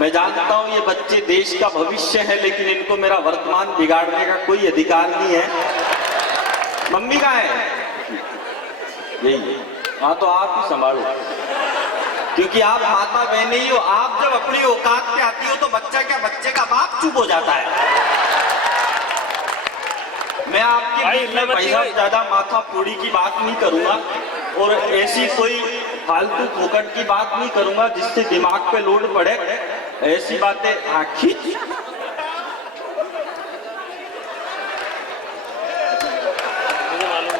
मैं जानता हूं ये बच्चे देश का भविष्य है, लेकिन इनको मेरा वर्तमान बिगाड़ने का कोई अधिकार नहीं है। मम्मी कहाँ है? यही। हाँ तो आप ही संभालो, क्योंकि आप माता बहने ही हो। आप जब अपनी औकात पे आती हो तो बच्चा क्या, बच्चे का बाप चुप हो जाता है। मैं आपके बीच में भाई साहब ज्यादा माथा फोड़ी की बात नहीं करूंगा और ऐसी कोई फालतू फोकट की बात नहीं करूंगा जिससे दिमाग पे लोड पड़े। ऐसी बातें खींच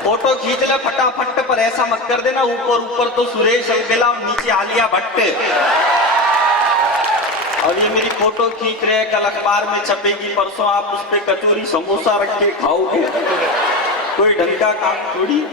फोटो खींच ले फटाफट, पर ऐसा मत कर देना ऊपर ऊपर तो सुरेश अलबेला और नीचे आलिया भट्ट। और ये मेरी फोटो खींच रहे हैं, कल अखबार में छपेगी, परसों आप उस पे कचौरी समोसा रख के खाओगे। कोई ढंग का काम थोड़ी।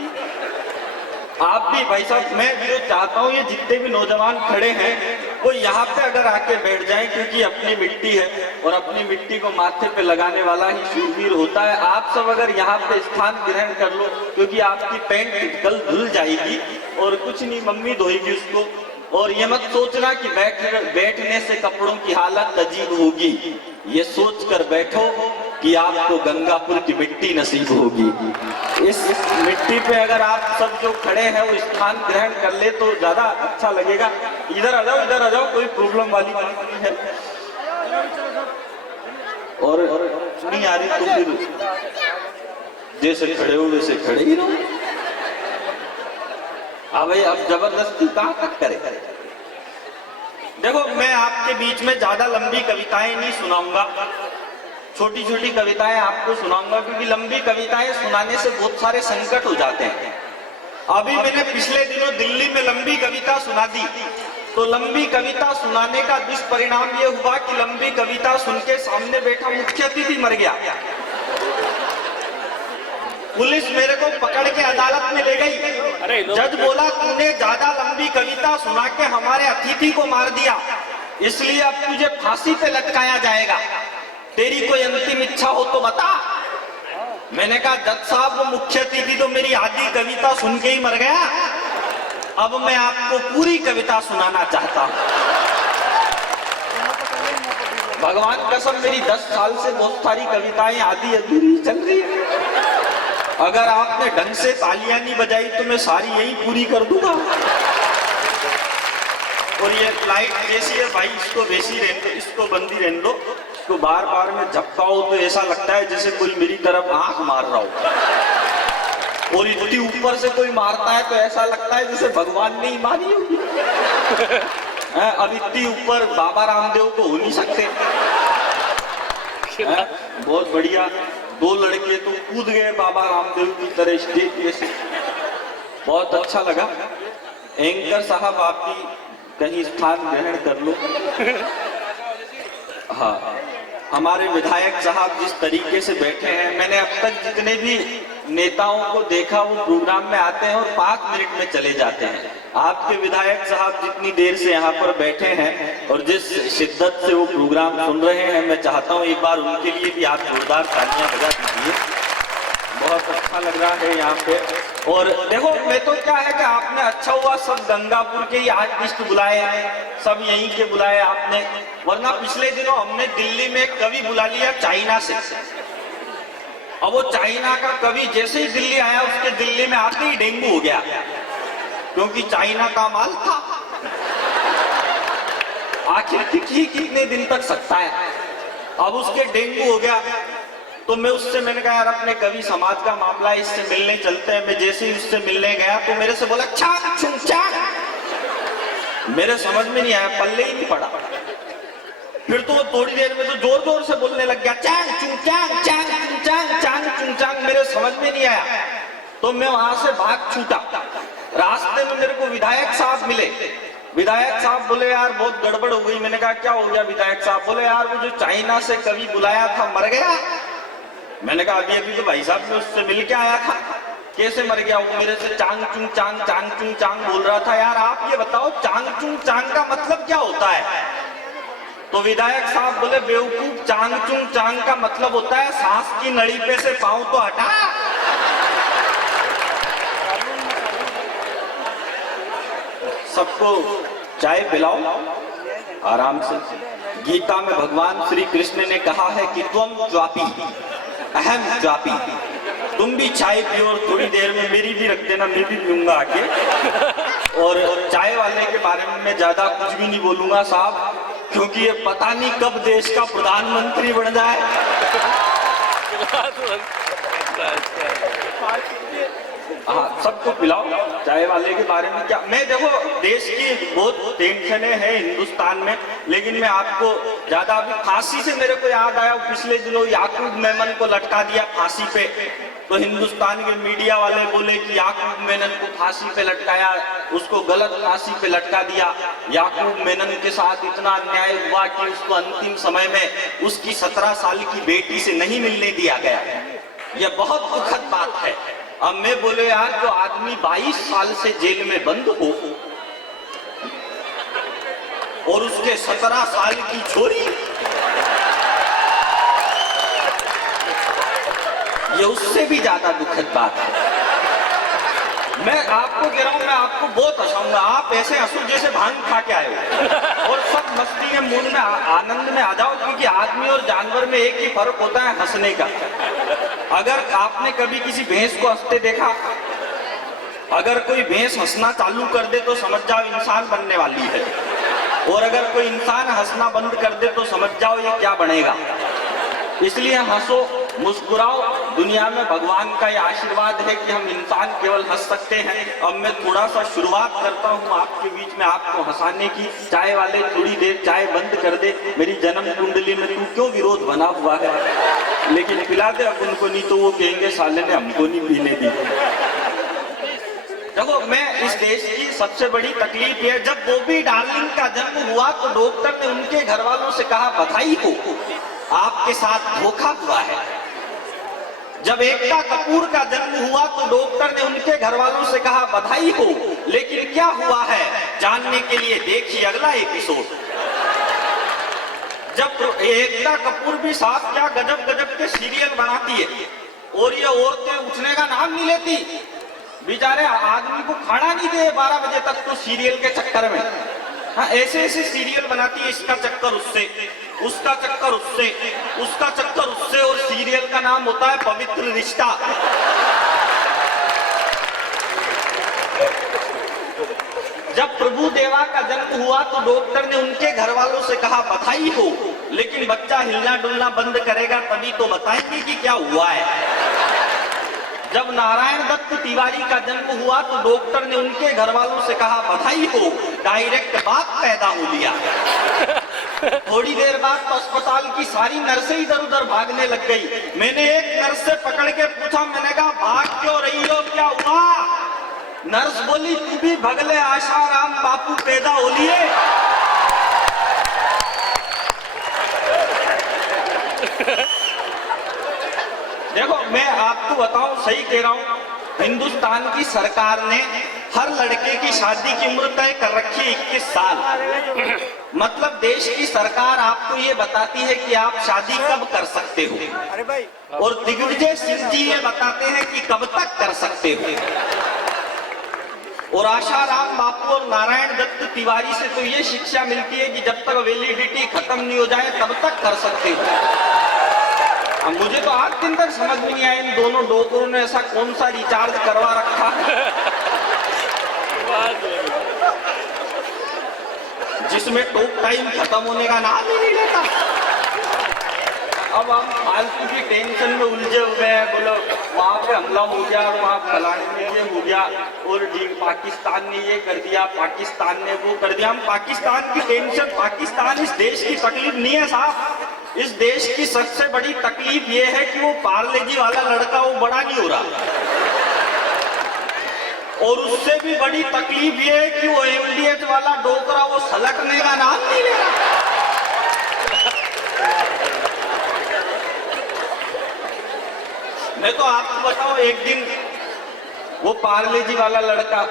आप भी भाई साहब, मैं जो चाहता हूँ ये जितने भी नौजवान खड़े हैं वो यहाँ पे अगर आके बैठ जाएं, क्योंकि अपनी मिट्टी है और अपनी मिट्टी को माथे पे लगाने वाला ही शूरवीर होता है। आप सब अगर यहाँ पे स्थान ग्रहण कर लो, क्योंकि आपकी पैंट कल धुल जाएगी और कुछ नहीं, मम्मी धोएगी उसको। और ये मत सोचना कि बैठने से कपड़ों की हालत अजीब होगी। ये सोच कर बैठो कि आपको गंगापुर की मिट्टी नसीब होगी। इस मिट्टी पे अगर आप सब जो खड़े हैं वो स्थान ग्रहण कर ले तो ज्यादा अच्छा लगेगा। इधर आ जाओ, इधर आ जाओ, कोई प्रॉब्लम वाली बात नहीं है। और नहीं आ रही तो फिर जैसे खड़े हो वैसे खड़े ही रहो। अब जबरदस्ती कहां तक करे। देखो, मैं आपके बीच में ज्यादा लंबी कविताएं नहीं सुनाऊंगा, छोटी छोटी कविताएं आपको सुनाऊंगा, क्योंकि लंबी कविताएं सुनाने से बहुत सारे संकट हो जाते हैं। अभी मैंने पिछले दिनों दिल्ली में लंबी कविता सुना दी, तो लंबी कविता सुनाने का दुष्परिणाम ये हुआ कि लंबी कविता सुन के सामने बैठा मुख्य अतिथि मर गया। पुलिस मेरे को पकड़ के अदालत में ले गई। जज बोला तूने ज्यादा लंबी कविता सुना के हमारे अतिथि को मार दिया, इसलिए अब तुझे फांसी पे लटकाया जाएगा। तेरी कोई अंतिम इच्छा हो तो बता। मैंने कहा जज साहब, वो मुख्य अतिथि तो मेरी आधी कविता सुन के ही मर गया। अब मैं आपको पूरी कविता सुनाना चाहता हूँ। भगवान कसम, मेरी 10 साल से बहुत सारी कविताएं आधी अधूरी चल रही है। अगर आपने ढंग से तालियां नहीं बजाई तो मैं सारी यही पूरी कर दूंगा। और ये लाइट जैसी है भाई, इसको वैसी रहने दो, इसको बंदी रहने दो। इसको बार बार में झपकाओ तो ऐसा लगता है जैसे कोई मेरी तरफ आंख मार रहा हो, और इतनी ऊपर से कोई मारता है तो ऐसा लगता है जैसे भगवान ने ही मारी होगी। अब इतनी ऊपर बाबा रामदेव तो हो नहीं सकते। बहुत बढ़िया, 2 लड़के तो कूद गए बाबा रामदेव की तरह स्टेज पे से। बहुत अच्छा लगा। एंकर साहब, आप भी कहीं स्थान ग्रहण कर लो। हाँ, हमारे विधायक साहब जिस तरीके से बैठे हैं, मैंने अब तक जितने भी नेताओं को देखा वो प्रोग्राम में आते हैं और 5 मिनट में चले जाते हैं। आपके विधायक साहब जितनी देर से यहाँ पर बैठे हैं और जिस शिद्दत से वो प्रोग्राम सुन रहे हैं, मैं चाहता हूँ एक बार उनके लिए भी आप जोरदार तालियां बजा दीजिए। बहुत अच्छा लग रहा है यहाँ पे। और देखो, मैं तो क्या है कि आपने अच्छा हुआ सब गंगापुर के ही आर्टिस्ट बुलाए, सब यहीं के बुलाए आपने, वरना पिछले दिनों हमने दिल्ली में कवि बुला लिया चाइना से। अब वो चाइना का कवि जैसे ही दिल्ली आया, उसके दिल्ली में आते ही डेंगू हो गया, क्योंकि चाइना का माल था। आखिर कितने दिन तक सकता है। अब उसके डेंगू हो गया, तो मैं उससे, मैंने कहा यार अपने कवि समाज का मामला है, इससे मिलने चलते हैं। मैं जैसे ही उससे मिलने गया तो मेरे से बोला चांग चुंग चांग। मेरे समझ में नहीं आया, पल्ले ही नहीं पड़ा। फिर तो थोड़ी देर में तो जोर जोर से बोलने लग गया चांग चुंग चांग चांग चुंग चांग चांग चुंग चांग। मेरे समझ में नहीं आया, तो मैं वहां से भाग छूटा। रास्ते में मेरे को विधायक साहब मिले। विधायक साहब बोले यार बहुत गड़बड़ हो गई। मैंने कहा क्या हो गया विधायक साहब? बोले यार वो जो चाइना से कवि बुलाया था मर गया। मैंने कहा अभी अभी तो भाई साहब मैं उससे मिल के आया था, कैसे मर गया? वो मेरे से चांग चुंग चांग बोल रहा था। यार आप ये बताओ चांग चुंग चांग का मतलब क्या होता है? तो विधायक साहब बोले बेवकूफ, चांग चुंग चांग का मतलब होता है सांस की नली पे से पांव तो हटा। सबको चाय पिलाओ आराम से, गीता में भगवान श्री कृष्ण ने कहा है कि त्वम ज्वापी अहम ज्वापी, तुम भी चाय पियो और थोड़ी देर में मेरी भी रख देना, मैं भी पीऊंगा आके। और चाय वाले के बारे में मैं ज्यादा कुछ भी नहीं बोलूंगा साहब, क्योंकि ये पता नहीं कब देश का प्रधानमंत्री बन जाए। हाँ, सबको पिलाओ। चाय वाले के बारे में क्या, मैं देखो देश की बहुत टेंशनें हैं हिंदुस्तान में, लेकिन मैं आपको ज्यादा अभी फांसी से मेरे को याद आया, पिछले दिनों याकूब मेमन को लटका दिया फांसी पे, तो हिंदुस्तान के मीडिया वाले बोले कि याकूब मेनन को फांसी पे लटकाया, उसको गलत फांसी पे लटका दिया। याकूब मेनन के साथ इतना अन्याय हुआ कि उसको अंतिम समय में उसकी 17 साल की बेटी से नहीं मिलने दिया गया। यह बहुत दुखद बात है। अब मैं बोले यार, जो आदमी 22 साल से जेल में बंद हो और उसके 17 साल की छोरी, ये उससे भी ज्यादा दुखद बात है। मैं आपको कह रहा हूं, मैं आपको बहुत हंसाऊंगा, आप ऐसे हंसो जैसे भांग खा के आए हो और सब मस्ती में मूड में आनंद में आ जाओ, क्योंकि आदमी और जानवर में एक ही फर्क होता है, हंसने का। अगर आपने कभी किसी भैंस को हंसते देखा, अगर कोई भैंस हंसना चालू कर दे तो समझ जाओ इंसान बनने वाली है, और अगर कोई इंसान हंसना बंद कर दे तो समझ जाओ ये क्या बनेगा। इसलिए हंसो, मुस्कुराओ। दुनिया में भगवान का ये आशीर्वाद है कि हम इंसान केवल हंस सकते हैं। अब मैं थोड़ा सा शुरुआत करता हूँ आपके बीच में आपको हंसाने की। चाय वाले थोड़ी देर चाय बंद कर दे, मेरी जन्म कुंडली में तू क्यों विरोध बना हुआ है, लेकिन पिला दे अब उनको, नहीं तो वो कहेंगे साले ने हमको नहीं पीने दी। देखो, मैं इस देश की सबसे बड़ी तकलीफ है, जब बॉबी डार्लिंग का जन्म हुआ तो डॉक्टर ने उनके घर वालों से कहा बधाई हो, आपके साथ धोखा हुआ है। जब एकता कपूर का जन्म हुआ तो डॉक्टर ने उनके घर वालों से कहा बधाई हो, लेकिन क्या हुआ है जानने के लिए देखिए अगला एपिसोड। जब एकता कपूर भी साथ क्या गजब गजब के सीरियल बनाती है, और ये औरतें उठने का नाम नहीं लेती, बेचारे आदमी को खाना नहीं दे 12 बजे तक तो सीरियल के चक्कर में। हाँ, ऐसे ऐसे सीरियल बनाती है, इसका चक्कर उससे, उसका चक्कर उससे, उसका चक्कर उससे, और सीरियल का नाम होता है पवित्र रिश्ता। जब प्रभु देवा का जन्म हुआ तो डॉक्टर ने उनके घर वालों से कहा बधाई हो, लेकिन बच्चा हिलना डुलना बंद करेगा तभी तो बताएंगे कि क्या हुआ है। जब नारायण दत्त तिवारी का जन्म हुआ तो डॉक्टर ने उनके घर वालों से कहा बधाई हो, डायरेक्ट बाप पैदा हो लिया। थोड़ी देर बाद तो अस्पताल की सारी नर्सें इधर उधर भागने लग गई। मैंने एक नर्स से पकड़ के पूछा, मैंने कहा भाग क्यों रही हो, क्या हुआ? नर्स बोली तू भी भगले, आशाराम बापू पैदा हो लिए। देखो, मैं आपको बताऊं, सही कह रहा हूं, हिंदुस्तान की सरकार ने हर लड़के की शादी की उम्र तय कर रखी है 21 साल। मतलब देश की सरकार आपको ये बताती है कि आप शादी कब कर सकते हो, और दिग्विजय सिंह जी ये बताते हैं कि कब तक कर सकते हो, और आशाराम बापू और नारायण दत्त तिवारी से तो ये शिक्षा मिलती है कि जब तक वैलिडिटी खत्म नहीं हो जाए तब तक कर सकते हो। अब मुझे तो आज दिन तक समझ में नहीं आया इन दोनों डॉक्टरों ने ऐसा कौन सा रिचार्ज करवा रखा जिसमें टॉक टाइम खत्म होने का नाम ही नहीं लेता। अब हम फालतू की टेंशन में उलझे हुए हैं, बोलो वहां पे हमला हो गया, वहां फलाने में ये हो गया, और जी पाकिस्तान ने ये कर दिया, पाकिस्तान ने वो कर दिया। हम पाकिस्तान की टेंशन, पाकिस्तान इस देश की तकलीफ नहीं है साहब। इस देश की सबसे बड़ी तकलीफ ये है कि वो पार्ले जी वाला लड़का वो बड़ा नहीं हो रहा, और उससे भी बड़ी तकलीफ ये है कि वो एमडीएच वाला डोकरा वो सलटने का नाम नहीं ले रहा। मैं तो आपको बताऊं, एक दिन वो पार्ले जी वाला लड़का,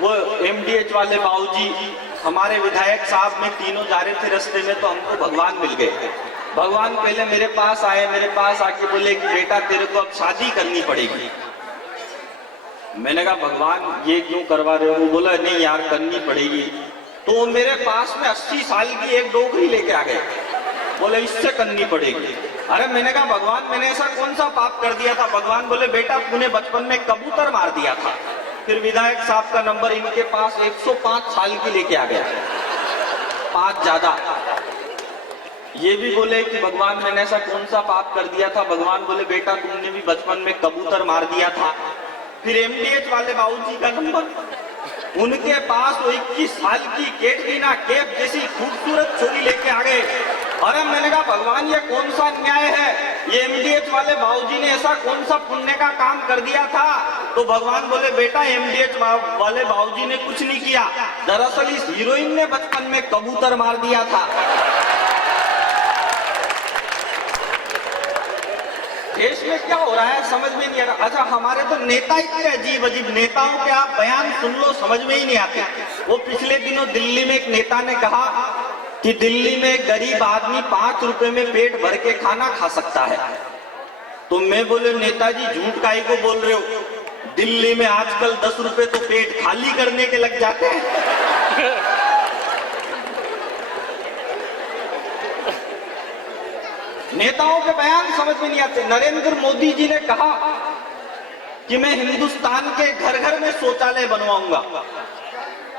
वो एमडीएच वाले बाबूजी, हमारे विधायक साहब में तीनों जा रहे थे रास्ते में, तो हमको भगवान मिल गए। भगवान पहले मेरे पास आए, मेरे पास आके बोले कि बेटा तेरे को अब शादी करनी पड़ेगी। मैंने कहा भगवान ये क्यों करवा रहे हो? वो बोला नहीं यार करनी पड़ेगी। तो मेरे पास में 80 साल की एक डोगरी लेके आ गए। बोले इससे करनी पड़ेगी। अरे मैंने कहा भगवान मैंने ऐसा कौन सा पाप कर दिया था? भगवान बोले बेटा तूने बचपन में कबूतर मार दिया था। फिर विधायक साहब का नंबर इनके पास 105 साल की लेके आ गया, 5 ज्यादा। ये भी बोले कि भगवान मैंने ऐसा कौन सा पाप कर दिया था? भगवान बोले बेटा तुमने भी बचपन में कबूतर मार दिया था। फिर एमडीएच वाले बाबूजी का नंबर, उनके पास वो 21 साल की कैटरीना कैफ जैसी खूबसूरत छोरी लेके आ गए। अरे मैंने कहा भगवान ये कौन सा न्याय है? ये एमडीएच वाले बाबूजी ने ऐसा कौन सा पुण्य का काम कर दिया था? तो भगवान बोले बेटा एमडीएच वाले बाबूजी ने कुछ नहीं किया, दरअसल इस हीरोइन ने बचपन में कबूतर मार दिया था। देश में क्या हो रहा है समझ में नहीं आ रहा। अच्छा हमारे तो नेता इतने अजीब अजीब, नेताओं के आप बयान सुन लो समझ में ही नहीं आते। वो पिछले दिनों दिल्ली में एक नेता ने कहा कि दिल्ली में गरीब आदमी 5 रुपए में पेट भर के खाना खा सकता है। तो मैं बोले नेताजी झूठ काहे को बोल रहे हो? दिल्ली में आजकल 10 रुपए तो पेट खाली करने के लग जाते हैं। नेताओं के बयान समझ में नहीं आते। नरेंद्र मोदी जी ने कहा कि मैं हिंदुस्तान के घर घर में शौचालय बनवाऊंगा।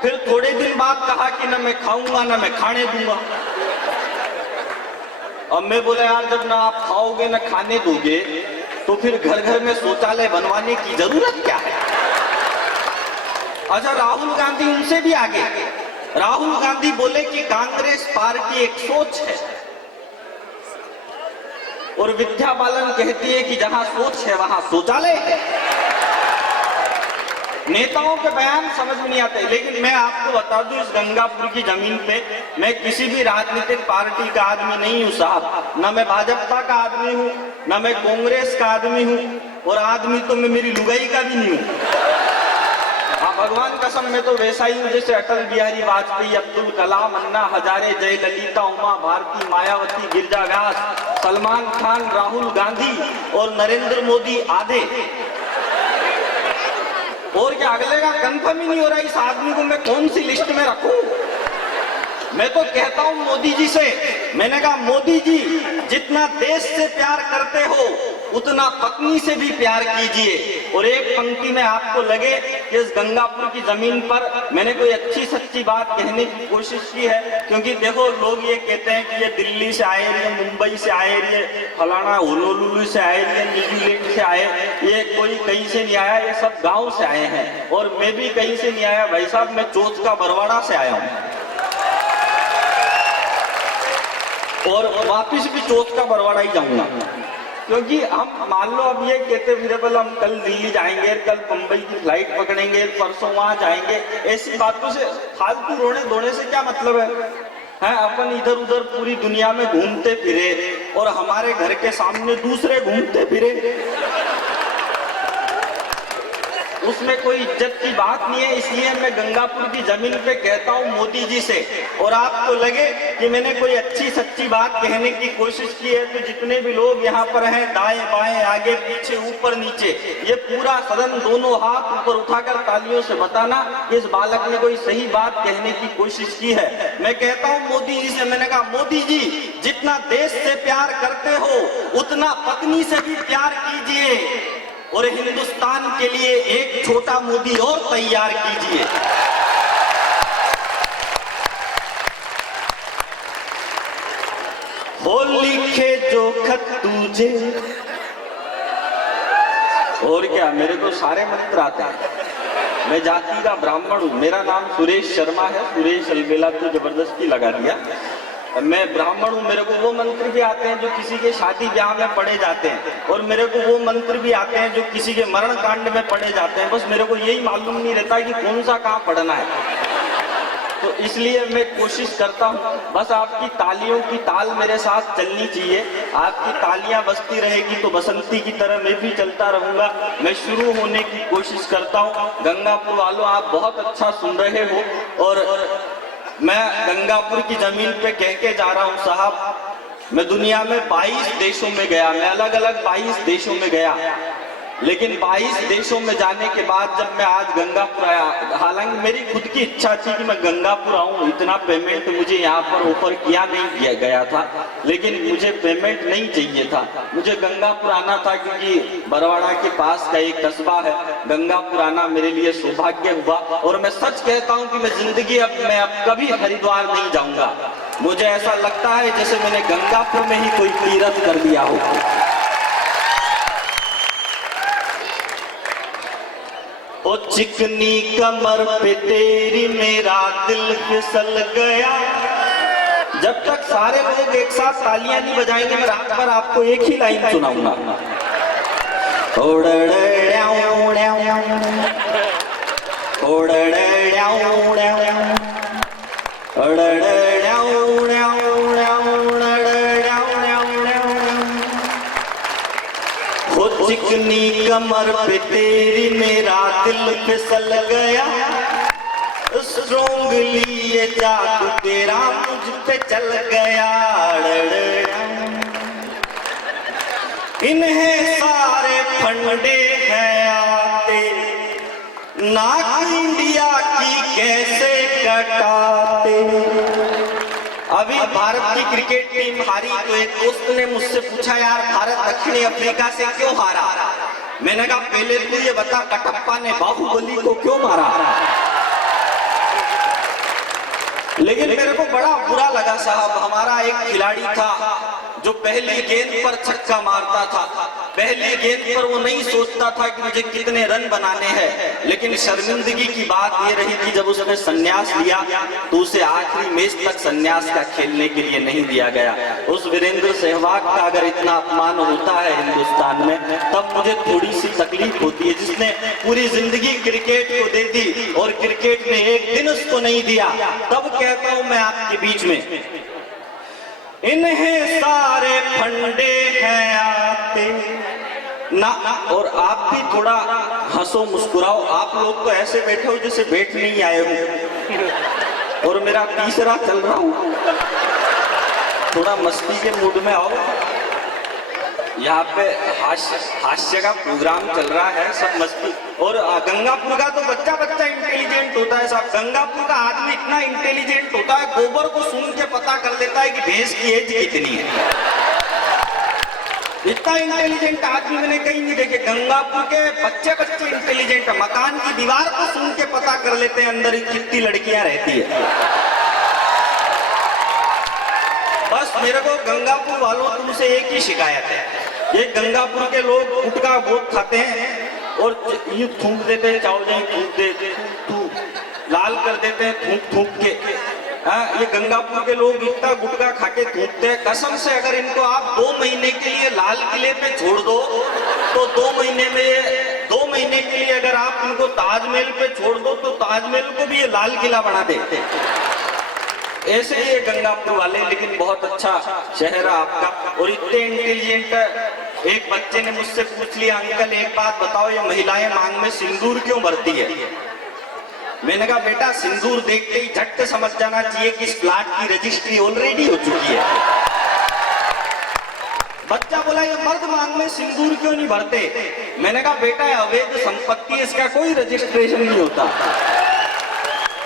फिर थोड़े दिन बाद कहा कि ना मैं खाऊंगा ना मैं खाने दूंगा। अब मैं बोला यार जब ना आप खाओगे ना खाने दोगे तो फिर घर घर में शौचालय बनवाने की जरूरत क्या है? अच्छा राहुल गांधी उनसे भी आगे, राहुल गांधी बोले कि कांग्रेस पार्टी एक सोच है और विद्या बालन कहती है कि जहां सोच है वहां शौचालय है। नेताओं के बयान समझ में नहीं आते। लेकिन मैं आपको बता दूं इस गंगापुर की जमीन पे मैं किसी भी राजनीतिक पार्टी का आदमी नहीं हूं साहब, ना मैं भाजपा का आदमी हूं ना मैं कांग्रेस का आदमी हूं और आदमी तो मैं मेरी लुगाई का भी नहीं हूं। हाँ भगवान कसम मैं तो वैसा ही हूं जैसे अटल बिहारी वाजपेयी, अब्दुल कलाम, अन्ना हजारे, जयललिता, उमा भारती, मायावती, गिरजा व्यास, सलमान खान, राहुल गांधी और नरेंद्र मोदी आधे। और क्या अगले का कंफर्म ही नहीं हो रहा इस आदमी को मैं कौन सी लिस्ट में रखूं। मैं तो कहता हूं मोदी जी से, मैंने कहा मोदी जी जितना देश से प्यार करते हो उतना पत्नी से भी प्यार कीजिए। और एक पंक्ति में आपको लगे कि इस गंगापुर की जमीन पर मैंने कोई अच्छी सच्ची बात कहने की कोशिश की है, क्योंकि देखो लोग ये कहते हैं कि ये दिल्ली से आए, ये मुंबई से आए, ये फलाना होनोलुलु से आए, ये न्यूजीलैंड से आए, ये कोई कहीं से नहीं आया, ये सब गाँव से आए हैं। और मैं भी कहीं से नहीं आया भाई साहब, मैं चोच का बरवाड़ा से आया हूँ और वापिस भी चोट का बरवाड़ा ही जाऊंगा। क्योंकि हम मान लो अब ये कहते फिर हम कल दिल्ली जाएंगे, कल मुंबई की फ्लाइट पकड़ेंगे, परसों वहां जाएंगे, ऐसी बातों से फालतू रोने धोने से क्या मतलब है? अपन इधर उधर पूरी दुनिया में घूमते फिरे और हमारे घर के सामने दूसरे घूमते फिरे, उसमें कोई इज्जत की बात नहीं है। इसलिए मैं गंगापुर की जमीन पे कहता हूँ मोदी जी से, और आपको लगे कि मैंने कोई अच्छी सच्ची बात कहने की कोशिश की है तो जितने भी लोग यहाँ पर हैं, दाएं बाएं आगे पीछे ऊपर नीचे, ये पूरा सदन दोनों हाथ ऊपर उठाकर तालियों से बताना इस बालक ने कोई सही बात कहने की कोशिश की है। मैं कहता हूँ मोदी जी से, मैंने कहा मोदी जी जितना देश से प्यार करते हो उतना पत्नी से भी प्यार कीजिए और हिंदुस्तान के लिए एक छोटा मोदी और तैयार कीजिए। हो लिखे जो खत तुझे, और क्या मेरे को सारे मंत्र आते हैं। मैं जाति का ब्राह्मण हूं, मेरा नाम सुरेश शर्मा है, सुरेश अलबेला तो जबरदस्ती लगा दिया। मैं ब्राह्मण हूँ, मेरे को वो मंत्र भी आते हैं जो किसी के शादी ब्याह में पढ़े जाते हैं, और मेरे को वो मंत्र भी आते हैं जो किसी के मरण कांड में पढ़े जाते हैं। बस मेरे को यही मालूम नहीं रहता कि कौन सा कहाँ पढ़ना है। तो इसलिए मैं कोशिश करता हूँ बस आपकी तालियों की ताल मेरे साथ चलनी चाहिए। आपकी तालियां बजती रहेगी तो बसंती की तरह मैं भी चलता रहूंगा। मैं शुरू होने की कोशिश करता हूँ। गंगापुर वालों आप बहुत अच्छा सुन रहे हो, और मैं गंगापुर की जमीन पे कह के जा रहा हूँ साहब, मैं दुनिया में 22 देशों में गया, मैं अलग अलग 22 देशों में गया, लेकिन 22 देशों में जाने के बाद जब मैं आज गंगापुर आया, हालांकि मेरी खुद की इच्छा थी कि मैं गंगापुर आऊं, इतना पेमेंट मुझे यहाँ पर ऑफर किया नहीं गया था, लेकिन मुझे पेमेंट नहीं चाहिए था, मुझे गंगापुर आना था क्योंकि बरवाड़ा के पास का एक कस्बा है। गंगापुर आना मेरे लिए सौभाग्य हुआ और मैं सच कहता हूँ कि मैं जिंदगी अब कभी हरिद्वार नहीं जाऊंगा। मुझे ऐसा लगता है जैसे मैंने गंगापुर में ही कोई तीर्थ कर दिया हो। ओ चिकनी कमर पे तेरी मेरा दिल फिसल गया। जब तक सारे लोग एक साथ तालियां नहीं बजाएंगे मैं रात भर आपको एक ही लाइन सुनाऊंगा। चिकनी कमर पे तेरी मेरा दिल फिसल गया, स्ट्रॉन्गली ये जादू तेरा मुझ पे चल गया। इन्हें सारे फंडे हैं आते, नाक इंडिया की कैसे कटाते। अभी भारत की क्रिकेट टीम हारी तो एक दोस्त ने मुझसे पूछा, यार भारत दक्षिण अफ्रीका से क्यों हारा? मैंने कहा पहले तू ये बता कटप्पा ने बाहुबली को क्यों मारा? लेकिन मेरे को बड़ा बुरा लगा साहब, हमारा एक खिलाड़ी था जो पहली गेंद पर छक्का मारता था, पहली गेंद पर वो नहीं सोचता था कि मुझे कितने रन बनाने हैं। लेकिन शर्मिंदगी की बात ये रही कि जब उसने संन्यास लिया तो उसे आखिरी मैच तक संन्यास का खेलने के लिए नहीं दिया गया। उस वीरेंद्र सहवाग का अगर इतना अपमान होता है हिंदुस्तान में, तब मुझे थोड़ी सी तकलीफ होती है, जिसने पूरी जिंदगी क्रिकेट को दे दी और क्रिकेट में एक दिन उसको नहीं दिया। तब कहता हूं मैं आपके बीच में, इन्हें सारे फंडे हैं आते ना। और आप भी थोड़ा हंसो मुस्कुराओ, आप लोग तो ऐसे बैठे हो जैसे बैठ नहीं आए हो, और मेरा तीसरा चल रहा हूं, थोड़ा मस्ती के मूड में आओ। यहाँ पे हास्य का प्रोग्राम चल रहा है, सब मस्ती। और गंगापुर का तो बच्चा बच्चा इंटेलिजेंट होता है साहब, गंगापुर का आदमी इतना इंटेलिजेंट होता है, गोबर को सूंघ के पता कर लेता है कि भैंस की एज कितनी है। इतना इंटेलिजेंट आदमी मैंने कहीं नहीं देखे। गंगापुर के बच्चे बच्चे इंटेलिजेंट है, मकान की दीवार को सूंघ के पता कर लेते हैं अंदर कितनी लड़कियां रहती है। बस मेरे को गंगापुर वालों तुमसे एक ही शिकायत है, ये गंगापुर के लोग गुटखा बहुत खाते हैं और यूं थूक देते हैं, चाव जाए थूक देते, लाल कर देते हैं थूक थूक के। ये गंगापुर के लोग इतना गुटखा खा के थूकते हैं, कसम से अगर इनको आप 2 महीने के लिए लाल किले पे छोड़ दो तो 2 महीने के लिए अगर आप इनको ताजमहल पे छोड़ दो तो ताजमहल को भी ये लाल किला बना देते। ऐसे ही ये गंगापुर वाले, लेकिन बहुत अच्छा शहर है आपका और इतने इंटेलिजेंट है। एक बच्चे ने मुझसे पूछ लिया, अंकल एक बात बताओ, ये महिलाएं मांग में सिंदूर क्यों भरती है? मैंने कहा बेटा सिंदूर देखते ही झट समझ जाना चाहिए कि इस प्लाट की रजिस्ट्री ऑलरेडी हो चुकी है। बच्चा बोला ये मर्द मांग में सिंदूर क्यों नहीं भरते? मैंने कहा बेटा अवैध संपत्ति, इसका कोई रजिस्ट्रेशन नहीं होता।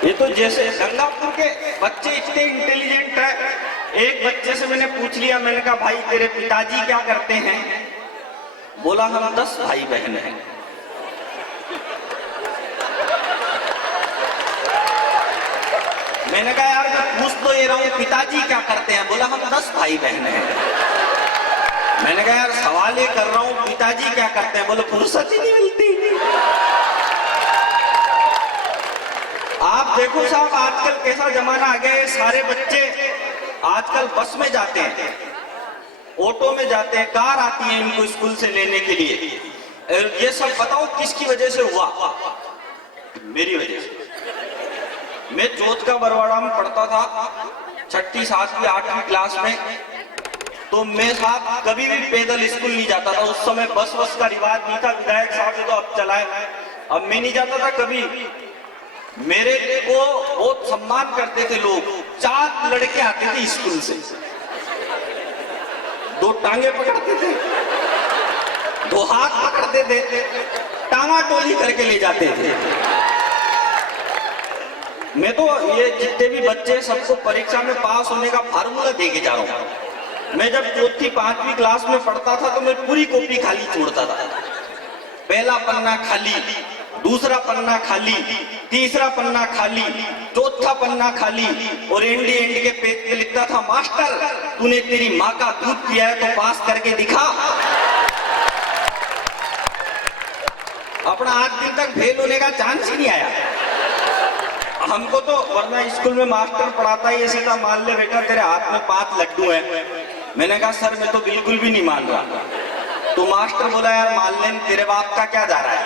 ये तो जैसे गंगापुर के बच्चे इतने इंटेलिजेंट है। एक बच्चे से मैंने पूछ लिया, मैंने कहा भाई तेरे पिताजी क्या करते हैं? बोला हम 10 भाई बहन हैं। मैंने कहा यार मैं पूछ तो ये रहा हूं पिताजी क्या करते हैं? बोला हम 10 भाई बहन हैं। मैंने कहा यार सवाल ये कर रहा हूं पिताजी क्या करते हैं? बोले फुर्सत ही नहीं मिलती। आप देखो साहब आजकल कैसा जमाना आ गया है, सारे बच्चे आजकल बस में जाते हैं, ऑटो में जाते हैं, कार आती है इनको स्कूल से लेने के लिए। ये सब बताओ किसकी वजह से हुआ? मेरी वजह से। मैं चौथ का बरवाड़ा में पढ़ता था, 6ठी 7वीं 8वीं क्लास में, तो मैं साहब कभी भी पैदल स्कूल नहीं जाता था। उस समय बस का रिवाज नहीं था, विधायक साहब ने तो अब चलाए। अब मैं नहीं जाता था कभी। मेरे को बहुत सम्मान करते थे लोग। 4 लड़के आते थे स्कूल से, 2 टांगे पकड़ते थे दो हाथ पकड़ते थे, टांगा टोली करके ले जाते थे। मैं तो ये जितने भी बच्चे सबको परीक्षा में पास होने का फार्मूला दे के जा रहा हूँ। मैं जब चौथी पांचवी क्लास में पढ़ता था तो मैं पूरी कॉपी खाली छोड़ता था। पहला पन्ना खाली, दूसरा पन्ना खाली, तीसरा पन्ना खाली, चौथा पन्ना खाली, और एंड के पेज पे लिखता था, मास्टर तूने तेरी माँ का दूध पिया है तो पास करके दिखा। अपना 8 दिन तक फेल होने का चांस ही नहीं आया हमको तो। वरना स्कूल में मास्टर पढ़ाता ही ऐसे था, मान ले बेटा तेरे हाथ में 5 लड्डू हैं। मैंने कहा सर मैं तो बिल्कुल भी नहीं मान रहा। तो मास्टर बोला यार मान ले, तेरे बाप का क्या जा रहा है।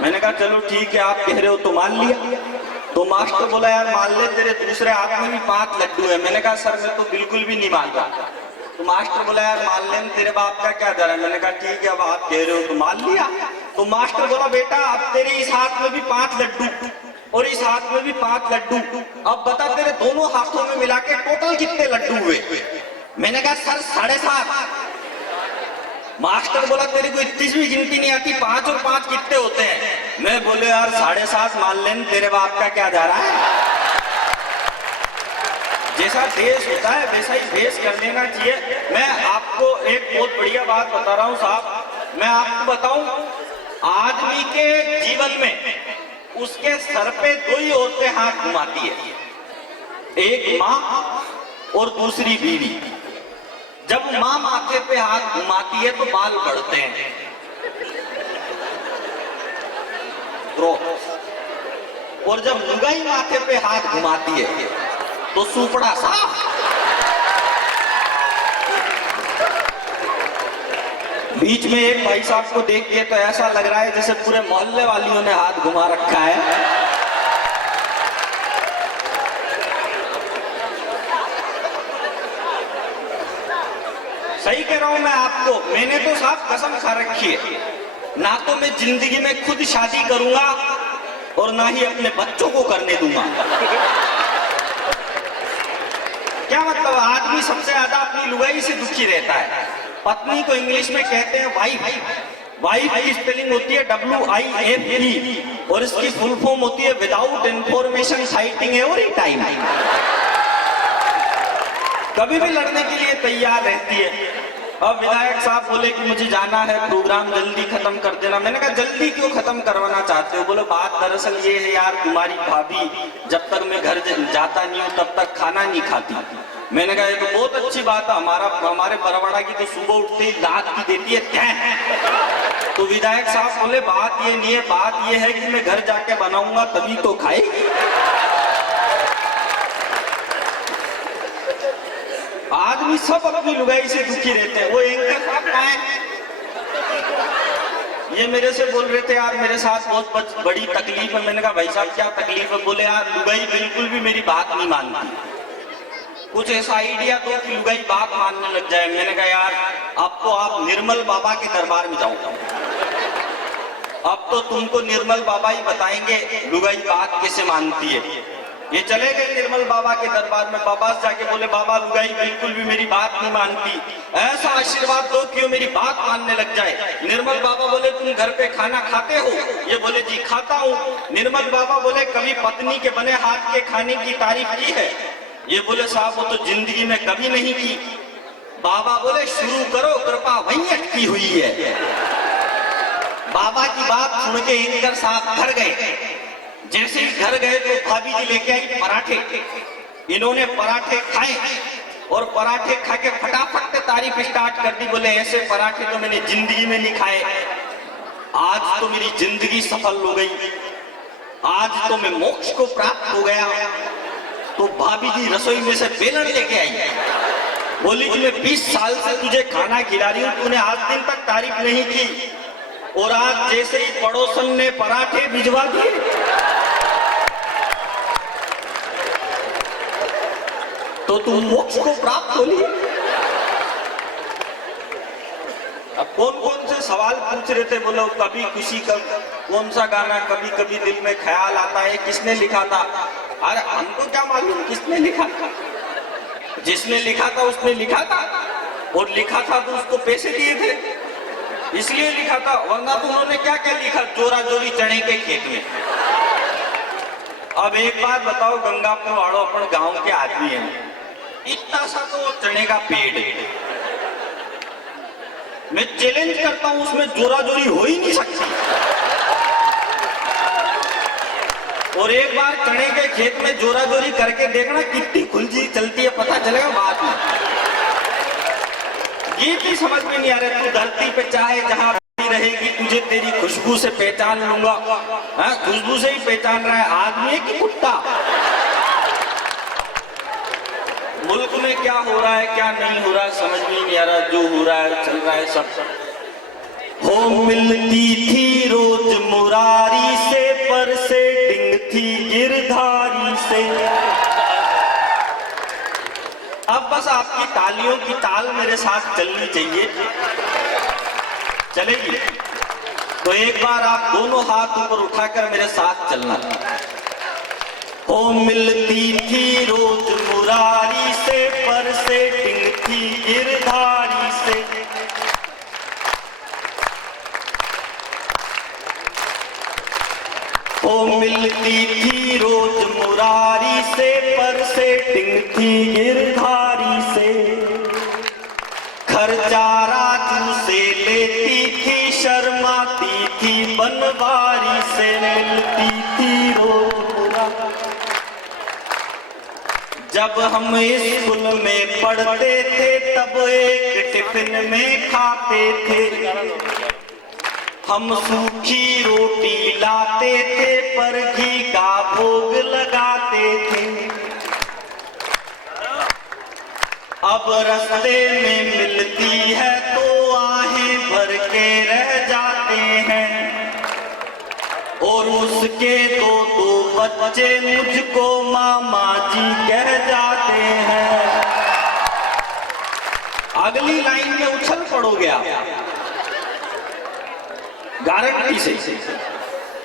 मैंने कहा चलो ठीक है आप कह रहे हो तो मान लिया। तो मास्टर बोला यार मान ले तेरे दूसरे हाथ में भी 5 लड्डू है। मैंने कहा सर मैं तो बिल्कुल भी नहीं मान रहा। तो मास्टर बोला यार मान ले तेरे बाप का क्या जा रहा है। मैंने कहा ठीक है अब आप कह रहे हो तो मान लिया। तो मास्टर बोला बेटा अब तेरे इस हाथ में भी 5 लड्डू और इस हाथ में भी 5 लड्डू, अब बता तेरे दोनों हाथों में मिला के टोटल कितने लड्डू हुए। मैंने कहा सर 7.5। मास्टर बोला तेरे को इतनी भी गिनती नहीं आती, 5 और 5 कितने होते हैं। मैं बोले यार 7.5 मान लें, तेरे बाप का क्या जा रहा है। जैसा देश होता है वैसा ही देश कर लेना चाहिए। मैं आपको एक बहुत बढ़िया बात बता रहा हूँ साहब, मैं आपको बताऊं, आदमी के जीवन में उसके सर पे 2 ही औरतें हाथ घुमाती है, एक माँ और दूसरी बीवी। जब माँ माथे पे हाथ घुमाती है तो बाल बढ़ते हैं, और जब लुगाई माथे पे हाथ घुमाती है तो सूपड़ा साफ। बीच में एक भाई साहब को देख के तो ऐसा लग रहा है जैसे पूरे मोहल्ले वालियों ने हाथ घुमा रखा है। सही कह रहा हूं मैं आपको, मैंने तो साहब कसम खा रखी है, ना तो मैं जिंदगी में खुद शादी करूंगा और ना ही अपने बच्चों को करने दूंगा। क्या मतलब, आदमी सबसे ज्यादा अपनी लुगाई से दुखी रहता है। पत्नी को इंग्लिश में कहते हैं वाइफ। वाइफ की स्पेलिंग होती है WIFE और इसकी फुल फॉर्म होती है without information fighting every time. कभी भी लड़ने के लिए तैयार रहती है। अब विधायक साहब बोले कि मुझे जाना है, प्रोग्राम जल्दी खत्म कर देना। मैंने कहा जल्दी क्यों खत्म करवाना चाहते हो। बोले बात दरअसल ये है यार, तुम्हारी भाभी जब तक मैं घर जाता नहीं हूँ तब तक खाना नहीं खाती। मैंने कहा ये तो बहुत अच्छी बात है, हमारे बरवाड़ा की तो सुबह उठते ही लात की देती है तैं। तो विधायक साहब बोले बात ये नहीं है, बात ये है कि मैं घर जाके बनाऊंगा तभी तो खाएगी। आदमी सब अपनी लुगाई से दुखी रहते हैं। वो एंकर साहब कहाँ हैं? ये मेरे से बोल रहे थे यार मेरे साथ बहुत बड़ी तकलीफ है। मैंने कहा भाई साहब क्या तकलीफ है। बोले यार लुगाई बिल्कुल भी मेरी बात नहीं मानती, कुछ ऐसा आइडिया दो कि लुगाई बात मानने लग जाए। मैंने कहा यार अब तो आप निर्मल बाबा के दरबार में जाओ, अब तो तुमको निर्मल बाबा ही बताएंगे लुगाई बात कैसे मानती है। ये चले गए निर्मल बाबा के दरबार में। बाबा से जाके बोले बाबा लुगाई बिल्कुल भी मेरी बात नहीं मानती, ऐसा आशीर्वाद दो कि वो मेरी बात मानने लग जाए। निर्मल बाबा बोले तुम घर पे खाना खाते हो। ये बोले जी खाता हूँ। निर्मल बाबा बोले कभी पत्नी के बने हाथ के खाने की तारीफ की है। ये बोले साहब वो तो जिंदगी में कभी नहीं की। बाबा बोले शुरू करो, कृपा वहीं अटकी हुई है। बाबा की बात सुन के एंकर साहब घर गए। जैसे ही घर गए तो भाभी जी लेके आई पराठे। इन्होंने पराठे खाए और पराठे खा के फटाफट से तारीफ स्टार्ट कर दी। बोले ऐसे पराठे तो मैंने जिंदगी में नहीं खाए, आज तो मेरी जिंदगी सफल हो गई, आज तो मैं मोक्ष को प्राप्त हो गया। तो भाभी जी रसोई में से बेलन लेके आई। बोली कि मैं 20 साल से तुझे खाना खिला रही हूँ, तूने आज दिन तक तारीफ नहीं की, और आज जैसे ही पड़ोसन ने पराठे भिजवा दिए तो तुम मोक्ष को प्राप्त हो लिए। अब कौन कौन से सवाल पूछ रहे थे। बोलो कभी खुशी का कौन सा गाना कभी कभी दिल में ख्याल आता है किसने लिखा था। अरे हमको क्या मालूम किसने लिखा था, जिसने लिखा था उसने लिखा था और लिखा था तो उसको पैसे दिए थे। इसलिए लिखा था, वरना तो उन्होंने क्या क्या लिखा, जोरा जोरी चने के खेत में। अब एक बात बताओ, गंगापुर वालों अपन गांव के आदमी हैं, इतना सा तो चने का पेड़ है, मैं चैलेंज करता हूं उसमें जोरा जोरी हो ही नहीं सकती। और एक बार चने के खेत में जोरा जोरी करके देखना कितनी खुलजी चलती है, पता चलेगा बाद में। ये भी समझ में नहीं आ रहा, तू धरती पे चाहे जहां रहेगी, तुझे तेरी खुशबू से पहचान लूंगा। खुशबू से ही पहचान रहा है, आदमी है कि कुत्ता। मुल्क में क्या हो रहा है क्या नहीं हो रहा है समझ में नहीं आ रहा, जो हो रहा है चल रहा है सब। हो मिलती थी रोज मुरारी से, पर से डिंग थी गिरधारी से। अब बस आपकी तालियों की ताल मेरे साथ चलनी चाहिए, चलेगी? तो एक बार आप दोनों हाथ ऊपर उठाकर मेरे साथ चलना। हो मिलती थी रोज मुरारी से, पर से डिंग थी गिरधारी से। हो मिलती थी रोज मुरारी से, पर से डिंग थी गिरधारी से। खर्चा राजू से लेती थी, शर्माती थी बनवारी से। मिलती थी रोज मुरारी। जब हम स्कूल में पढ़ते थे, तब एक टिफिन में खाते थे। हम सूखी रोटी लाते थे, पर घी का भोग लगाते थे। अब रास्ते में मिलती है तो आहें भर के रह जाते हैं। और उसके दो दो बच्चे मुझको मामा जी कह जाते हैं। अगली लाइन में उछल पड़ोगे आप गारंटी से,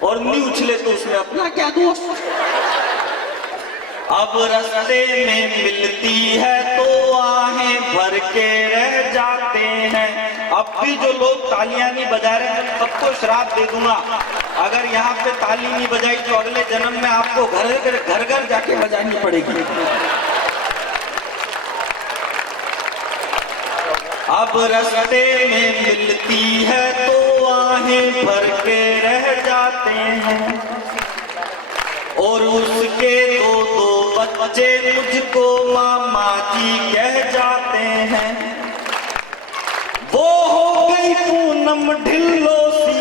और नहीं उछले तो उसमें अपना क्या दोष। अब रास्ते में मिलती है तो आहें भर के रह जाते हैं। अब भी जो लोग तालियां नहीं बजा रहे हैं, सबको श्राप दे दूंगा। अगर यहाँ पे ताली नहीं बजाई तो अगले जन्म में आपको घर घर जाके बजानी पड़ेगी। अब रास्ते में मिलती है तो आहें भर के रह जाते हैं। और उसके दो दो बच्चे मुझको मामा जी कह जाते हैं। वो हो गई पूनम ढिल्लो सी,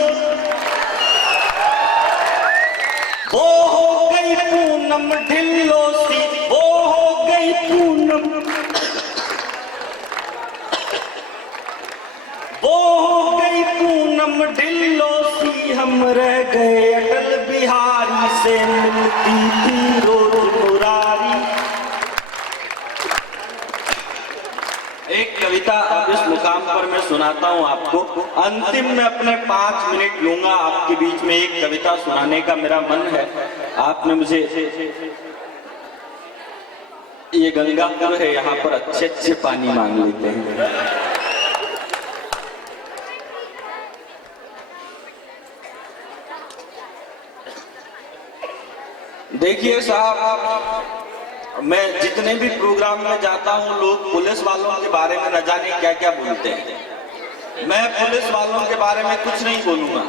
वो हो गई पूनम ढिल्लो सी, वो हो गई पूनम, वो हो गई पूनम ढिल्लो सी। हम रह गए अटल बिहारी से। मिलती थी रोज मुरारी। एक कविता अब इस मुकाम पर मैं सुनाता हूं आपको। अंतिम में अपने 5 मिनट लूंगा आपके बीच में एक कविता सुनाने का मेरा मन है। आपने मुझे, ये गंगापुर है, यहाँ पर अच्छे अच्छे पानी मांग लेते हैं। देखिए साहब, मैं जितने भी प्रोग्राम में जाता हूँ, लोग पुलिस वालों के बारे में न जाने क्या क्या बोलते हैं। मैं पुलिस वालों के बारे में कुछ नहीं बोलूंगा,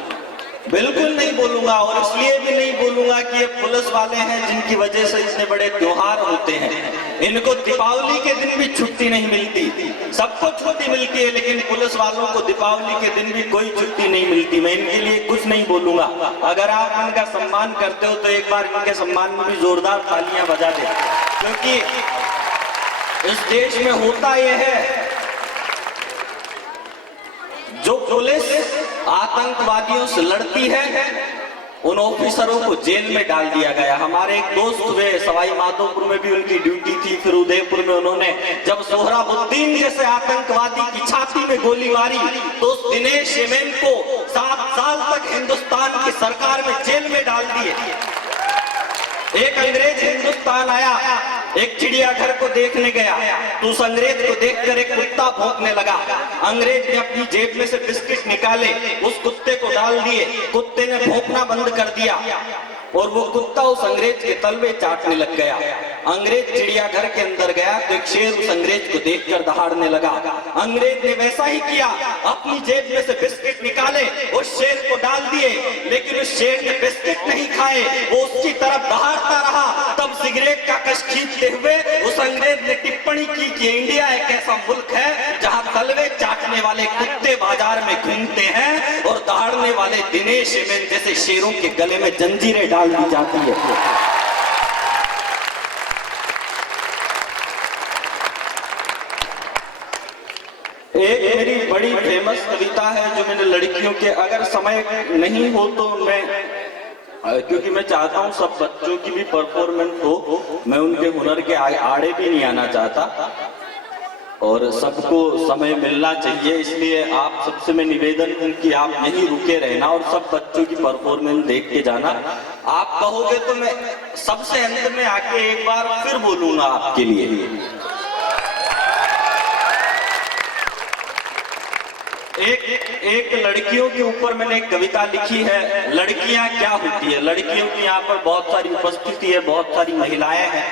बिल्कुल नहीं बोलूंगा। और इसलिए भी नहीं बोलूंगा कि ये पुलिस वाले हैं जिनकी वजह से इतने बड़े त्योहार होते हैं। इनको दीपावली के दिन भी छुट्टी नहीं मिलती, सबको छुट्टी मिलती है, लेकिन पुलिस वालों को दीपावली के दिन भी कोई छुट्टी नहीं मिलती। मैं इनके लिए कुछ नहीं बोलूंगा। अगर आप इनका सम्मान करते हो तो एक बार इनके सम्मान में भी जोरदार तालियां बजा दे, क्योंकि इस देश में होता यह है, जो पुलिस आतंकवादियों से लड़ती है उन ऑफिसरों को जेल में डाल दिया गया। हमारे एक दोस्त हुए, सवाई माधोपुर में भी उनकी ड्यूटी थी, फिर उदयपुर में उन्होंने जब सोहराबुद्दीन जैसे आतंकवादी की छाती में गोली मारी तो उस दिनेश येमेन को 7 साल तक हिंदुस्तान की सरकार में जेल में डाल दिए। एक अंग्रेज हिंदुस्तान आया, एक चिड़ियाघर को देखने गया तो उस अंग्रेज को देखकर एक कुत्ता भौंकने लगा। अंग्रेज ने अपनी जेब में से बिस्किट निकाले, उस कुत्ते को डाल दिए। कुत्ते ने भौंकना बंद कर दिया और वो कुत्ता उस अंग्रेज के तलवे चाटने लग गया। अंग्रेज चिड़ियाघर के अंदर गया तो एक शेर उस अंग्रेज को देखकर दहाड़ने लगा। अंग्रेज ने वैसा ही किया, अपनी जेब में से बिस्किट निकाले, उस शेर को डाल दिए, लेकिन उस शेर ने बिस्किट नहीं खाए, वो उसकी तरफ दहाड़ता रहा। तब सिगरेट का कश खींचते हुए उस अंग्रेज ने टिप्पणी की कि इंडिया एक ऐसा मुल्क है जहां तलवे चाटने वाले कुत्ते बाजार में घूमते हैं और दहाड़ने वाले दिनेश एमएन जैसे शेरों के गले में जंजीरें डाल दी जाती है। एक मेरी बड़ी फेमस कविता है जो मैंने लड़कियों के, अगर समय नहीं हो तो मैं, क्योंकि मैं चाहता हूं सब बच्चों की भी परफॉर्मेंस हो, मैं उनके हुनर के आड़े भी नहीं आना चाहता और सबको समय मिलना चाहिए। इसलिए आप सबसे मैं निवेदन हूं कि आप यहीं रुके रहना और सब बच्चों की परफॉर्मेंस देख के जाना। आप कहोगे तो मैं सबसे अंत में आके एक बार फिर बोलूंगा आपके लिए। एक लड़कियों के ऊपर मैंने एक कविता लिखी है, लड़कियां क्या होती है। लड़कियों की यहाँ पर बहुत सारी उपस्थिति है, बहुत सारी महिलाएं हैं।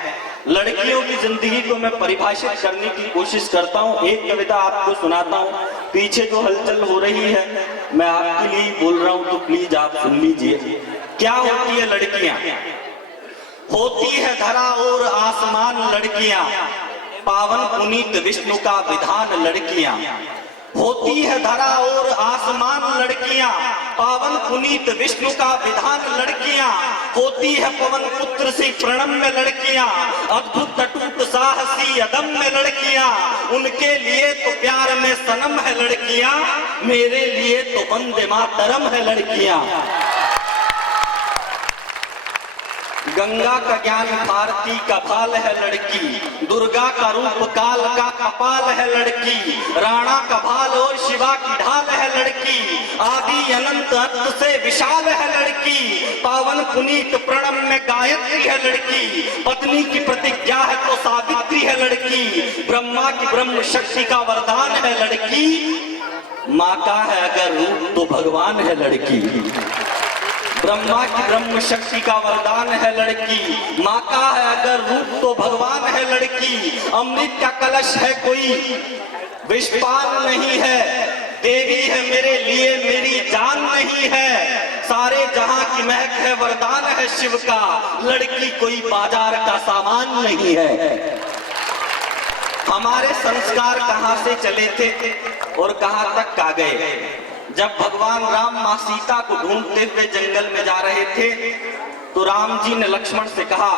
लड़कियों की जिंदगी को मैं परिभाषित करने की कोशिश करता हूँ। एक कविता आपको सुनाता हूँ। पीछे जो हलचल हो रही है मैं आपके लिए ही बोल रहा हूँ, तो प्लीज आप सुन लीजिए। क्या होती है लड़कियां? होती है धरा और आसमान लड़कियां, पावन पुनीत विष्णु का विधान लड़कियां। होती है धरा और आसमान लड़कियां, पावन पुनीत विष्णु का विधान लड़कियां। होती है पवन पुत्र सी प्रणम्य लड़कियां, अद्भुत अटूट साहसी अदम्य लड़कियां। उनके लिए तो प्यार में सनम है लड़कियां, मेरे लिए तो वंदे मातरम है लड़कियां। गंगा का ज्ञान भारती का भाल है लड़की, दुर्गा का रूप काल का कपाल है लड़की। राणा का भाल और शिवा की ढाल है लड़की, आदि अनंत अंत से विशाल है लड़की। पावन पुनीत प्रणव में गायत्री है लड़की, पत्नी की प्रतिज्ञा है तो सावित्री है लड़की। ब्रह्मा की ब्रह्म शक्ति का वरदान है लड़की, माँ का है अगर रूप तो भगवान है लड़की। ब्रह्मा की ब्रह्म शक्ति का वरदान है लड़की, माँ का है अगर रूप तो भगवान है लड़की। अमृत का कलश है कोई विषपान नहीं है, देवी है मेरे लिए मेरी जान नहीं है। सारे जहां की महक है वरदान है शिव का, लड़की कोई बाजार का सामान नहीं है। हमारे संस्कार कहां से चले थे और कहां तक आ गए। जब भगवान राम मां सीता को ढूंढते हुए जंगल में जा रहे थे तो राम जी ने लक्ष्मण से कहा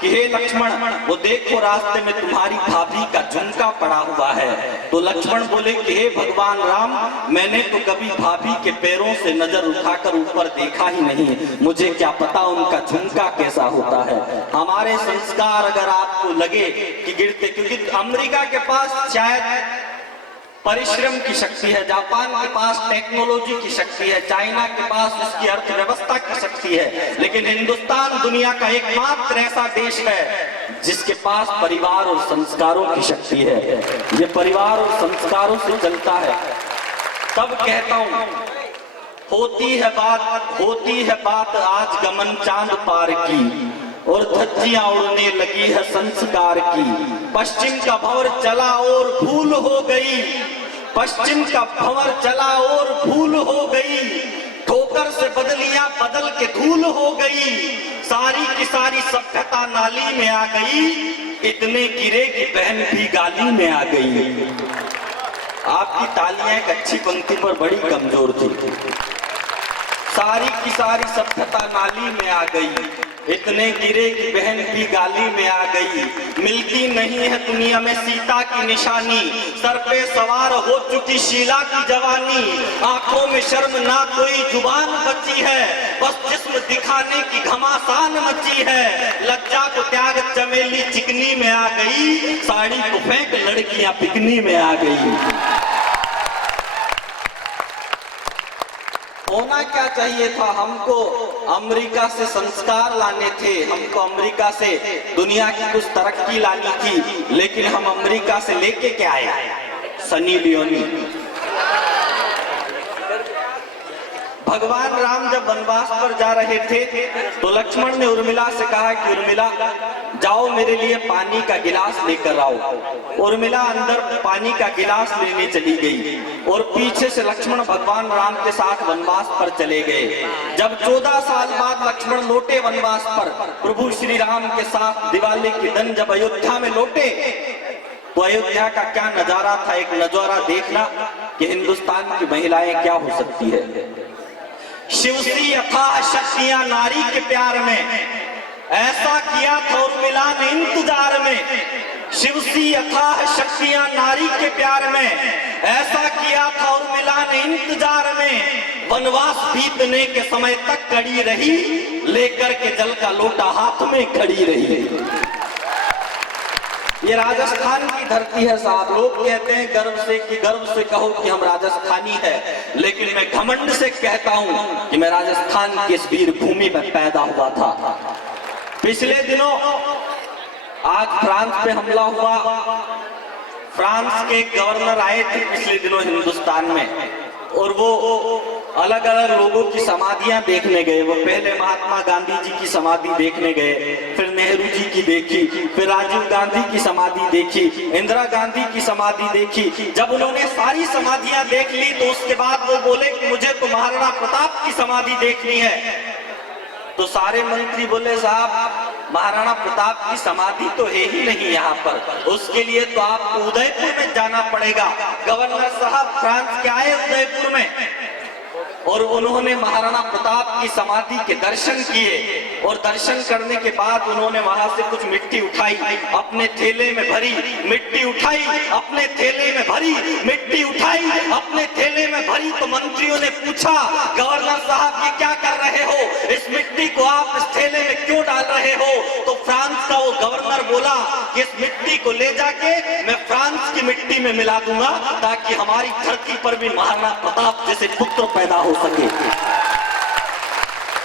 कि हे लक्ष्मण, वो देखो रास्ते में तुम्हारी भाभी का झुमका पड़ा हुआ है। तो लक्ष्मण बोले कि हे भगवान राम, मैंने तो कभी भाभी के पैरों से नजर उठाकर ऊपर देखा ही नहीं, मुझे क्या पता उनका झुमका कैसा होता है। हमारे संस्कार अगर आपको लगे कि गिरते, क्योंकि अमेरिका के पास शायद परिश्रम की शक्ति है, जापान के पास टेक्नोलॉजी की शक्ति है, चाइना के पास उसकी अर्थव्यवस्था की शक्ति है, लेकिन हिंदुस्तान दुनिया का एकमात्र ऐसा देश है जिसके पास परिवार और संस्कारों की शक्ति है। ये परिवार और संस्कारों से चलता है। तब कहता हूं, होती है बात आज गमन चांद पार की, और धज्जियां उड़ने लगी है संस्कार की। पश्चिम का भंवर चला और भूल हो गई, पश्चिम का भंवर चला और भूल हो गई। ठोकर से बदलियां बदल के धूल हो गई, सारी की सारी सभ्यता नाली में आ गई। इतने गिरे कि बहन भी गाली में आ गई। आपकी तालियां एक अच्छी पंक्ति पर बड़ी कमजोर थी। सारी की सारी सभ्यता नाली में आ गई, इतने गिरे कि बहन भी गाली में आ गई। मिलती नहीं है दुनिया में सीता की निशानी, सर पे सवार हो चुकी शीला की जवानी। आंखों में शर्म ना कोई जुबान बची है, बस जिस्म दिखाने की घमासान मची है। लज्जा को त्याग चमेली चिकनी में आ गई, साड़ी को फेंक लड़कियां पिकनी में आ गई। होना होना क्या चाहिए था, हमको अमेरिका से संस्कार लाने थे, हमको अमेरिका से दुनिया की कुछ तरक्की लानी थी, लेकिन हम अमेरिका से लेके क्या आए, सनी लियोनी। भगवान राम जब वनवास पर जा रहे थे तो लक्ष्मण ने उर्मिला से कहा कि उर्मिला जाओ मेरे लिए पानी का गिलास लेकर आओ। उर्मिला अंदर पानी का गिलास लेने चली गई और पीछे से लक्ष्मण भगवान राम के साथ वनवास पर चले गए। जब 14 साल बाद लक्ष्मण लौटे वनवास पर प्रभु श्री राम के साथ दिवाली के दिन जब अयोध्या में लौटे तो अयोध्या का क्या नजारा था, एक नजारा देखना कि हिंदुस्तान की महिलाएं क्या हो सकती है। शिवसी अथाह शक्तियां नारी के प्यार में, ऐसा किया था उर्मिला ने इंतजार में। शिवसी अथाह शक्तियां नारी के प्यार में, ऐसा किया था उर्मिला ने इंतजार में। वनवास बीतने के समय तक खड़ी रही, लेकर के जल का लोटा हाथ में खड़ी रही। ये राजस्थान की धरती है साहब। लोग कहते हैं गर्व से कहो कि हम राजस्थानी है, लेकिन मैं घमंड से कहता हूं कि मैं राजस्थान की इस वीर भूमि में पैदा हुआ था। पिछले दिनों आज फ्रांस पे हमला हुआ, फ्रांस के गवर्नर आए थे पिछले दिनों हिंदुस्तान में और वो अलग अलग लोगों की समाधियां देखने गए। वो पहले महात्मा गांधी जी की समाधि देखने गए, फिर नेहरू जी की देखी, फिर राजीव गांधी की समाधि देखी, इंदिरा गांधी की समाधि देखी। जब उन्होंने सारी समाधियां देख ली तो उसके बाद वो बोले कि मुझे तो महाराणा प्रताप की समाधि देखनी है। तो सारे मंत्री बोले साहब महाराणा प्रताप की समाधि तो है ही नहीं यहाँ पर, उसके लिए तो आपको उदयपुर में जाना पड़ेगा। गवर्नर साहब फ्रांस के आए उदयपुर में और उन्होंने महाराणा प्रताप की समाधि के दर्शन किए और दर्शन करने के बाद उन्होंने वहां से कुछ मिट्टी उठाई, अपने थैले में भरी, मिट्टी उठाई, अपने थैले में भरी, मिट्टी उठाई, अपने थैले में भरी। तो मंत्रियों ने पूछा गवर्नर साहब ये क्या कर रहे हो, इस मिट्टी को आप इस थैले में क्यों डाल रहे हो? तो फ्रांस का वो गवर्नर बोला कि इस मिट्टी को ले जाके मैं फ्रांस की मिट्टी में मिला दूंगा ताकि हमारी धरती पर भी महाराणा प्रताप जैसे पुत्र पैदा हो सके।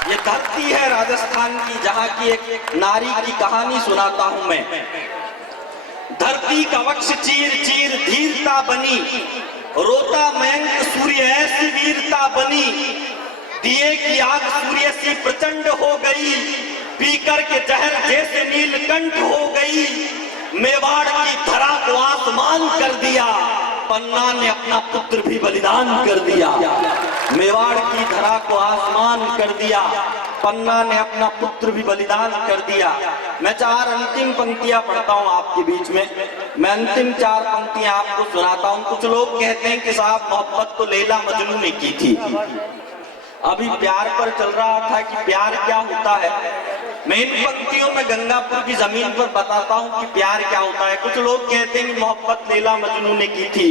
ये धरती है राजस्थान की जहां की एक नारी की कहानी सुनाता हूं मैं। धरती का वक्ष चीर चीर धीरता बनी, रोता मयंक सूर्य ऐसी वीरता बनी। दिए की आग सूर्य सी प्रचंड हो गई, पीकर के जहर जैसे नीलकंठ हो गई। मेवाड़ की धरा को आसमान कर दिया, पन्ना ने अपना पुत्र भी बलिदान कर दिया। मेवाड़ की धरा को आसमान कर दिया, पन्ना ने अपना पुत्र भी बलिदान कर दिया। मैं 4 अंतिम पंक्तियां पढ़ता हूं आपके बीच में। मैं अंतिम 4 पंक्तियां आपको सुनाता हूं। कुछ लोग कहते हैं कि साहब मोहब्बत तो लैला मजनू ने की थी। अभी प्यार पर चल रहा था कि प्यार क्या होता है। मैं इन पंक्तियों में गंगापुर की जमीन पर बताता हूं कि प्यार क्या होता है। कुछ लोग कहते हैं कि मोहब्बत लैला मजनू ने की थी,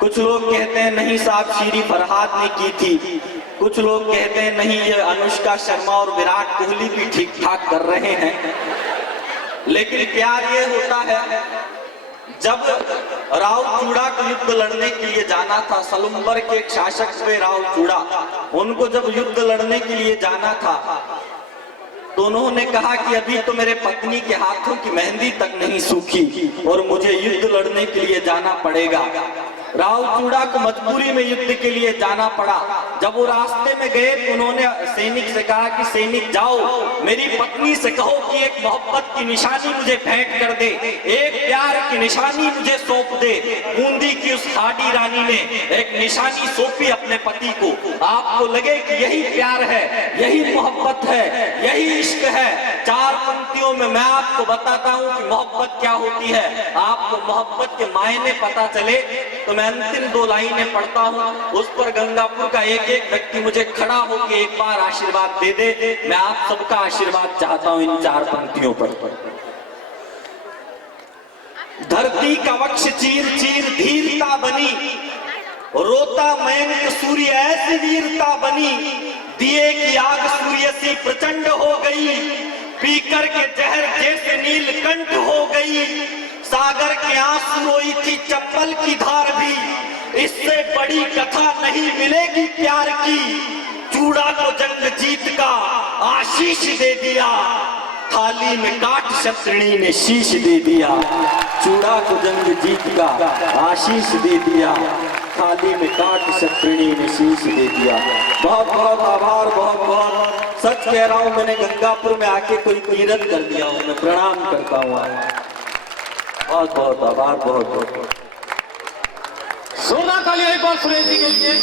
कुछ लोग कहते हैं नहीं साहब शीरी फरहाद ने की थी, कुछ लोग कहते हैं नहीं ये अनुष्का शर्मा और विराट कोहली भी ठीक ठाक कर रहे हैं। लेकिन प्यार ये होता है जब राव चूड़ा को युद्ध लड़ने के लिए जाना था, सलुम्बर के एक शासक थे राव चूड़ा, उनको जब युद्ध लड़ने के लिए जाना था तो उन्होंने कहा कि अभी तो मेरे पत्नी के हाथों की मेहंदी तक नहीं सूखी और मुझे युद्ध लड़ने के लिए जाना पड़ेगा। राव चूड़ा को मजबूरी में युद्ध के लिए जाना पड़ा। जब वो रास्ते में गए तो उन्होंने सैनिक से कहा कि सैनिक जाओ मेरी पत्नी से कहो कि एक मोहब्बत की निशानी मुझे भेंट कर दे, एक प्यार की निशानी मुझे सौंप दे। बूंदी की उस हाडी रानी ने एक निशानी सौंपी अपने पति को। आपको लगे कि यही प्यार है, यही मोहब्बत है, यही इश्क है। 4 पंक्तियों में मैं आपको बताता हूँ कि मोहब्बत क्या होती है। आपको मोहब्बत के मायने पता चले तो मैं अंतिम 2 लाइनें पढ़ता हूँ, उस पर गंगापुर का एक एक व्यक्ति मुझे खड़ा होकर एक बार आशीर्वाद दे दे। मैं आप सबका आशीर्वाद चाहता हूँ इन 4 पंक्तियों पर। धरती का वक्ष चीर चीर धीरता बनी, रोता मयंक सूर्य ऐसी वीरता बनी। दिए की आग सूर्य सी प्रचंड हो गई, पीकर के जहर जैसे नीलकंठ हो गई। सागर के आंसू रोई थी चंबल की धार भी, इससे बड़ी कथा नहीं मिलेगी प्यार की। चूड़ा को जंग जीत का आशीष दे दिया, थाली में काट शतरणी ने शीश दे दिया। चूड़ा को जंग जीत का आशीष दे दिया, थाली में काट शतरणी ने शीश दे दिया। बहुत बहुत आभार, बहुत बहुत सच कह रहा हूँ, मैंने गंगापुर में आके कोई तीरथ कर दिया हूँ, मैं प्रणाम करता हूँ। बहुत बहुत आभार, बहुत बहुत जोरदार तालियां एक बार सुरेश जी के लिए।